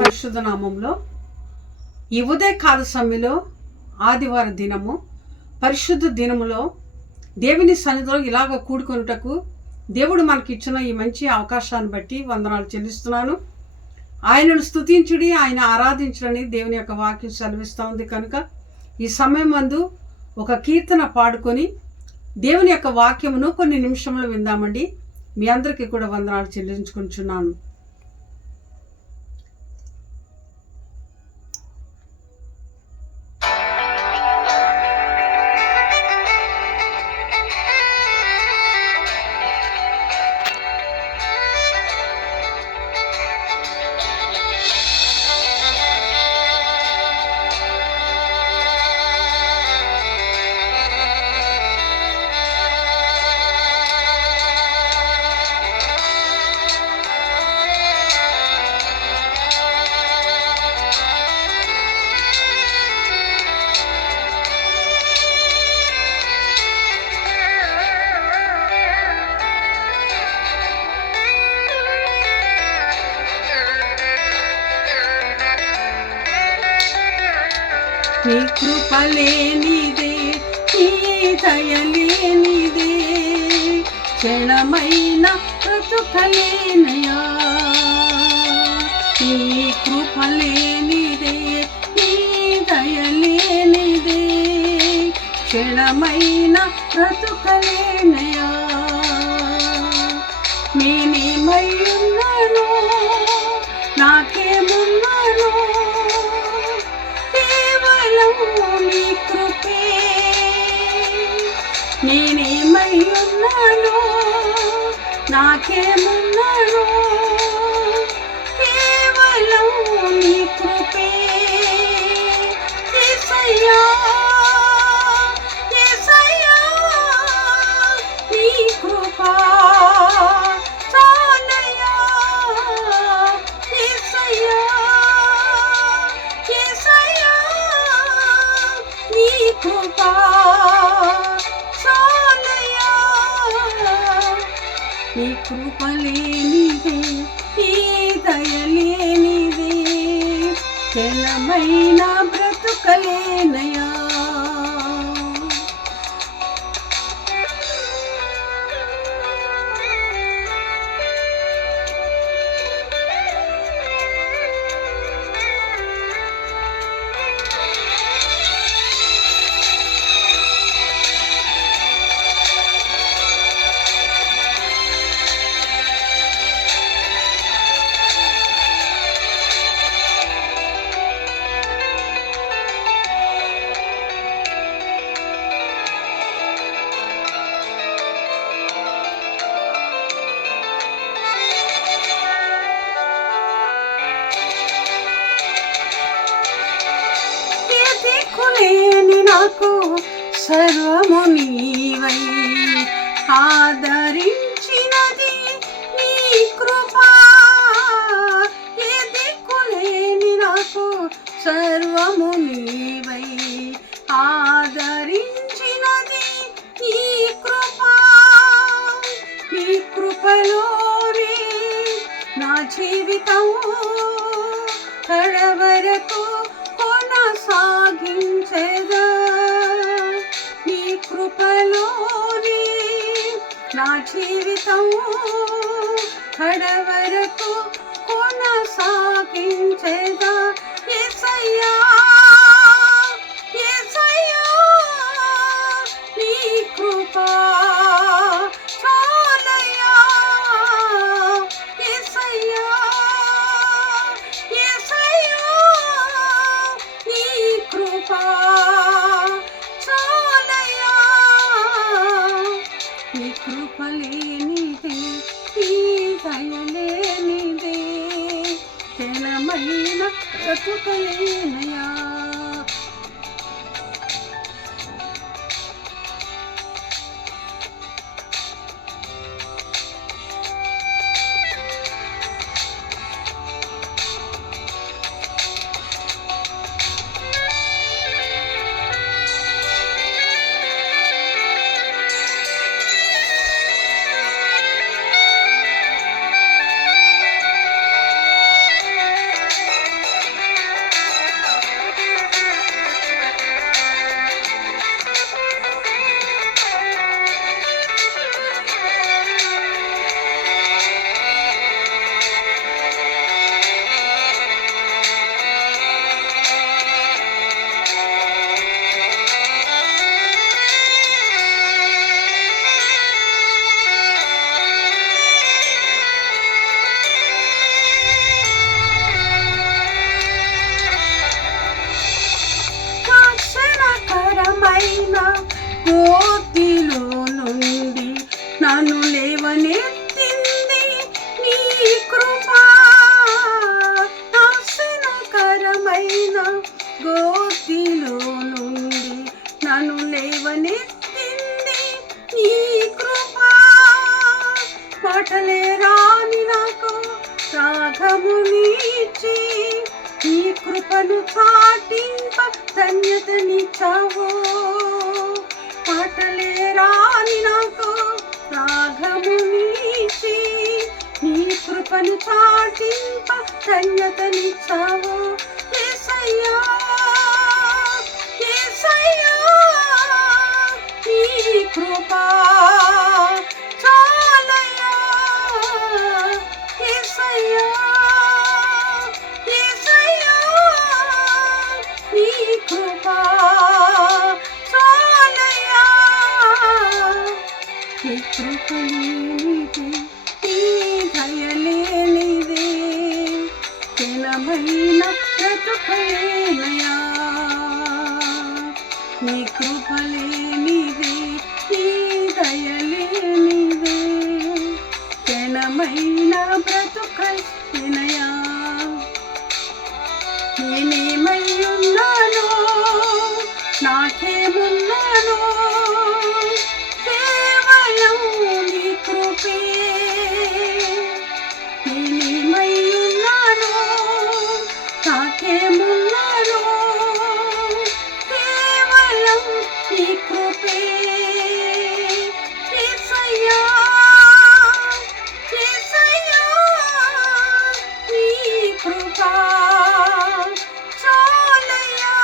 పరిశుద్ధ నామంలో ఈ ఉదయకాల సమయంలో ఆదివార దినము పరిశుద్ధ దినములో దేవుని సన్నిధిలో ఇలాగ కూడుకొనుటకు దేవుడు మనకిచ్చిన ఈ మంచి అవకాశాన్ని బట్టి వందనాలు చెల్లిస్తున్నాను. ఆయనను స్తుతించుడి, ఆయన ఆరాధించడని దేవుని యొక్క వాక్యం సెలవిస్తూ ఉంది. కనుక ఈ సమయం మందు ఒక కీర్తన పాడుకొని దేవుని యొక్క వాక్యమును కొన్ని నిమిషములు విందామండి. మీ అందరికీ కూడా వందనాలు చెల్లించుకుంటున్నాను. నీ కృపలేనిదే, నీ దయలేనిదే, క్షణమైన బ్రతుకలేనయా. నీ కృపలేనిదే, నీ దయలేనిదే, క్షణమైన బ్రతుకలేనయా. నేనేమయ్యున్నానో నాకేమున్నానో నీ కృపే. నేనేమై ఉన్నానో నాకేమున్నానో కేవలం నీ కృపే. యేసయ్యా యేసయ్యా నీ కృపా చాలయ్యా. యేసయ్యా యేసయ్యా నీ కృపా చాలయ్యా. నీ కృపలేనిదే, నీ దయలేనిదే, క్షణమైన బ్రతుకలేనయా. దిక్కులేని నాకు సర్వము నీవై ఆదరించినది నీ కృపా. ఏ దిక్కులేని నాకు సర్వము నీవై ఆదరించినది నీ కృపా. నీ కృపలోనే నా జీవితము కడవరకు కొనసాగించెదా. నీ కృపలోనే నా జీవితము కడవరకు కొనసాగించెదా. యేసయ్యా యేసయ్యా నీ కృపా చాలయ్యా. యేసయ్యా యేసయ్యా నీ కృపా చాలయ్యా. నీ కృపలేనిదే, నీ దయలేనిదే, క్షణమైన బ్రతుకలేనయా. కృపను చాటింప ధన్యతనిచ్చావు. పాటలే రాని నాకు రాగము నీచి నీ కృపను చాటింప ధన్యతనిచ్చావు. యేసయ్యా యేసయ్యా నీ కృపా చాలయ్యా. యేసయ్యా యేసయ్యా నీ కృపా చాలయ్యా. నీ కృప లేనిదే నీ దయ లేనిదే ఘనమైన బ్రతుకలేనయా. నీ కృప లేనిదే నీ దయ లేనిదే ఘనమైన బ్రతుకలేనయా. నేనేమై ఉన్నానో నాకేమున్నానో కేవలం నీ కృపే. నేనేమై ఉన్నానో నాకేమున్నానో కేవలం నీ కృపే. యేసయ్యా యేసయ్యా నీ కృపా చాలయ్యా.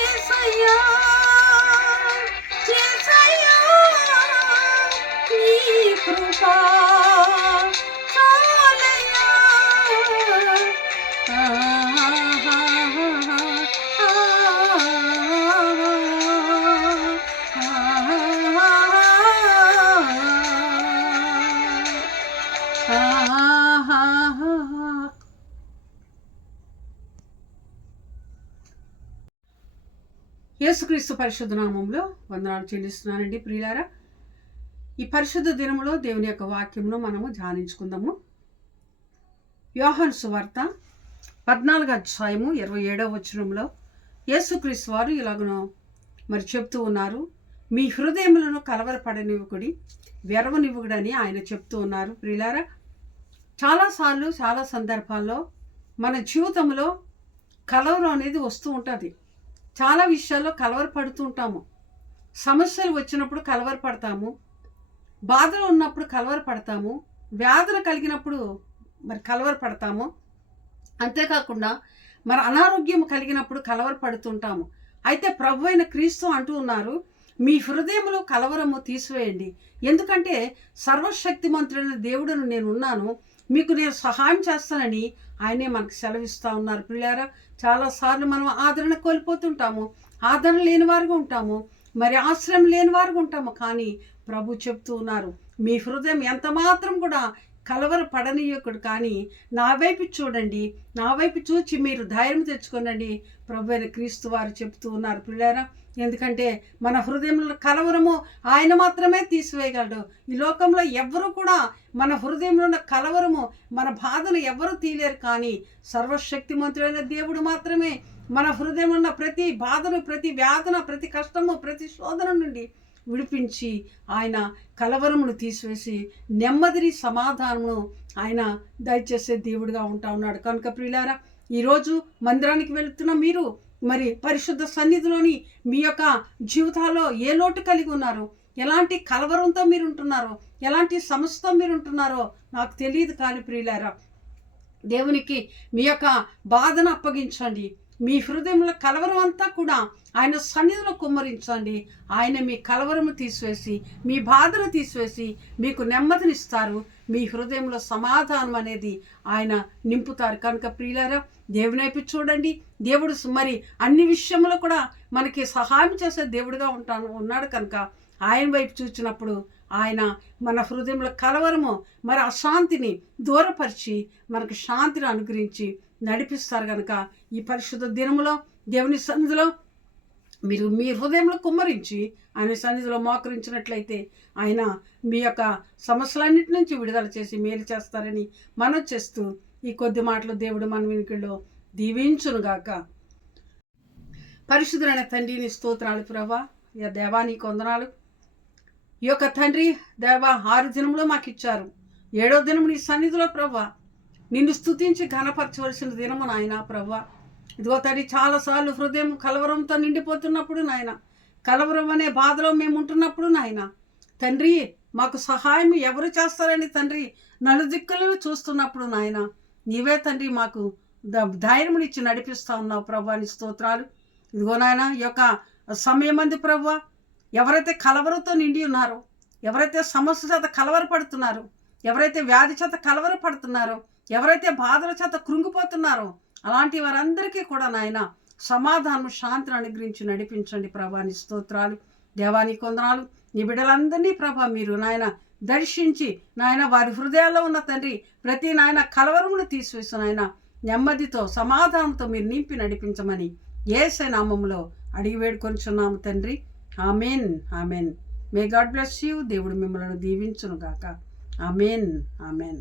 యేసయ్యా యేసయ్యా నీ కృపా చాలయ్యా. యేసుక్రీస్తు పరిశుద్ధ నామంలో వందనాలు చెల్లిస్తున్నానండి ప్రియులారా. ఈ పరిశుద్ధ దినములో దేవుని యొక్క వాక్యమును మనము ధ్యానించుకుందాము. యోహాను సువార్త 14వ అధ్యాయము 27వ వచనంలో యేసుక్రీస్తు వారు ఇలాగను మరి చెప్తూ ఉన్నారు. మీ హృదయములను కలవరపడనివ్వకుడి, వెరవనివ్వకుడని ఆయన చెప్తూ ఉన్నారు. ప్రియులారా, చాలాసార్లు చాలా సందర్భాల్లో మన జీవితంలో కలవరం అనేది వస్తూ ఉంటుంది. చాలా విషయాల్లో కలవరపడుతూ ఉంటాము. సమస్యలు వచ్చినప్పుడు కలవరపడతాము, బాధలు ఉన్నప్పుడు కలవరపడతాము, వ్యాధులు కలిగినప్పుడు మరి కలవరపడతాము. అంతేకాకుండా మరి అనారోగ్యం కలిగినప్పుడు కలవరపడుతుంటాము. అయితే ప్రభు అయిన క్రీస్తు అంటూ ఉన్నారు, మీ హృదయములో కలవరము తీసివేయండి, ఎందుకంటే సర్వశక్తిమంతుడైన దేవుడను నేను ఉన్నాను, మీకు నేను సహాయం చేస్తానని ఆయనే మనకు సెలవిస్తూ ఉన్నారు. పిల్లారా, చాలాసార్లు మనం ఆదరణ కోల్పోతుంటాము, ఆదరణ లేని వారుగా ఉంటాము, మరి ఆశ్రయం లేని వారుగా ఉంటాము. కానీ ప్రభు చెప్తూ ఉన్నారు, మీ హృదయం ఎంత మాత్రం కూడా కలవర పడనీయకుడు, కానీ నా వైపు చూడండి, నా వైపు చూచి మీరు ధైర్యం తెచ్చుకోనండి ప్రభు అయిన క్రీస్తు వారు చెప్తూ ఉన్నారు. పిల్లారా, ఎందుకంటే మన హృదయంలో కలవరము ఆయన మాత్రమే తీసివేయగలడు. ఈ లోకంలో ఎవ్వరూ కూడా మన హృదయంలో ఉన్న కలవరము, మన బాధను ఎవ్వరూ తీయలేరు. కానీ సర్వశక్తిమంతుడైన దేవుడు మాత్రమే మన హృదయంలో ఉన్న ప్రతి బాధను, ప్రతి వ్యాధన, ప్రతి కష్టము, ప్రతి శోధన నుండి విడిపించి ఆయన కలవరమును తీసివేసి నెమ్మదిని, సమాధానమును ఆయన దయచేసే దేవుడిగా ఉంటా ఉన్నాడు. కనుక ప్రియులారా, ఈరోజు మందిరానికి వెళుతున్న మీరు మరి పరిశుద్ధ సన్నిధిలోని మీ యొక్క జీవితాల్లో ఏ లోటు కలిగి ఉన్నారు, ఎలాంటి కలవరంతో మీరు ఉంటున్నారో, ఎలాంటి సమస్యతో మీరు ఉంటున్నారో నాకు తెలియదు. కానీ ప్రియులారా, దేవునికి మీ యొక్క బాధను అప్పగించండి. మీ హృదయంలో కలవరం అంతా కూడా ఆయన సన్నిధిలో కుమ్మరించండి. ఆయన మీ కలవరము తీసివేసి, మీ బాధను తీసివేసి మీకు నెమ్మదినిస్తారు. మీ హృదయంలో సమాధానం అనేది ఆయన నింపుతారు. కనుక ప్రియులారా, దేవుని వైపు చూడండి. దేవుడు మరి అన్ని విషయంలో కూడా మనకి సహాయం చేసే దేవుడిగా ఉన్నాడు. కనుక ఆయన వైపు చూసినప్పుడు ఆయన మన హృదయంలో కలవరము, మరి అశాంతిని దూరపరిచి మనకు శాంతిని అనుగ్రహించి నడిపిస్తారు. కనుక ఈ పరిశుద్ధ దినములో దేవుని సన్నిధిలో మీరు మీ హృదయంలో కుమ్మరించి ఆయన సన్నిధిలో మోకరించినట్లయితే ఆయన మీ యొక్క సమస్యలన్నిటి నుంచి విడుదల చేసి మేలు చేస్తారని మనం చేస్తూ ఈ కొద్ది మాటలు దేవుడు మన వెనుకల్లో దీవించునుగాక. పరిశుద్ధుడైన తండ్రి, నీ స్తోత్రాలు ప్రభా. దేవా, నీ కొందనాలు. ఈ యొక్క తండ్రి దేవా 6 దినములో మాకు ఇచ్చారు. 7వ దినం నీ సన్నిధిలో ప్రభా నిన్ను స్తుతించి ఘనపరచవలసిన దినము నాయన ప్రభువా. ఇదిగో తండ్రి, చాలాసార్లు హృదయం కలవరంతో నిండిపోతున్నప్పుడు నాయన, కలవరం అనే బాధలో మేము ఉంటున్నప్పుడు నాయన తండ్రి, మాకు సహాయం ఎవరు చేస్తారని తండ్రి నలుదిక్కులను చూస్తున్నప్పుడు నాయన, నీవే తండ్రి మాకు ధైర్యమునిచ్చి నడిపిస్తూ ఉన్నావు ప్రభువా. నీ స్తోత్రాలు. ఇదిగో నాయన, ఈ యొక్క సమయం అంది ప్రభువా, ఎవరైతే కలవరతో నిండి ఉన్నారో, ఎవరైతే సమస్య చేత కలవరపడుతున్నారో, ఎవరైతే వ్యాధి చేత కలవరపడుతున్నారో, ఎవరైతే బాధల చేత కృంగిపోతున్నారో, అలాంటి వారందరికీ కూడా నాయన సమాధానం, శాంతిని అనుగ్రహించి నడిపించండి ప్రభా. నీ స్తోత్రాలు. దేవానికి వందనాలు. నీ బిడ్డలందరినీ ప్రభా మీరు నాయన దర్శించి నాయన వారి హృదయాల్లో ఉన్న తండ్రి ప్రతి నాయన కలవరమును తీసివేసి నాయన నెమ్మదితో సమాధానంతో మీరు నింపి నడిపించమని యేసు నామములో అడిగి వేడుకొంచున్నాము తండ్రి. Amen, amen. May God bless you. దేవుడు మిమ్మల్ని దీవించును గాక. Amen, amen.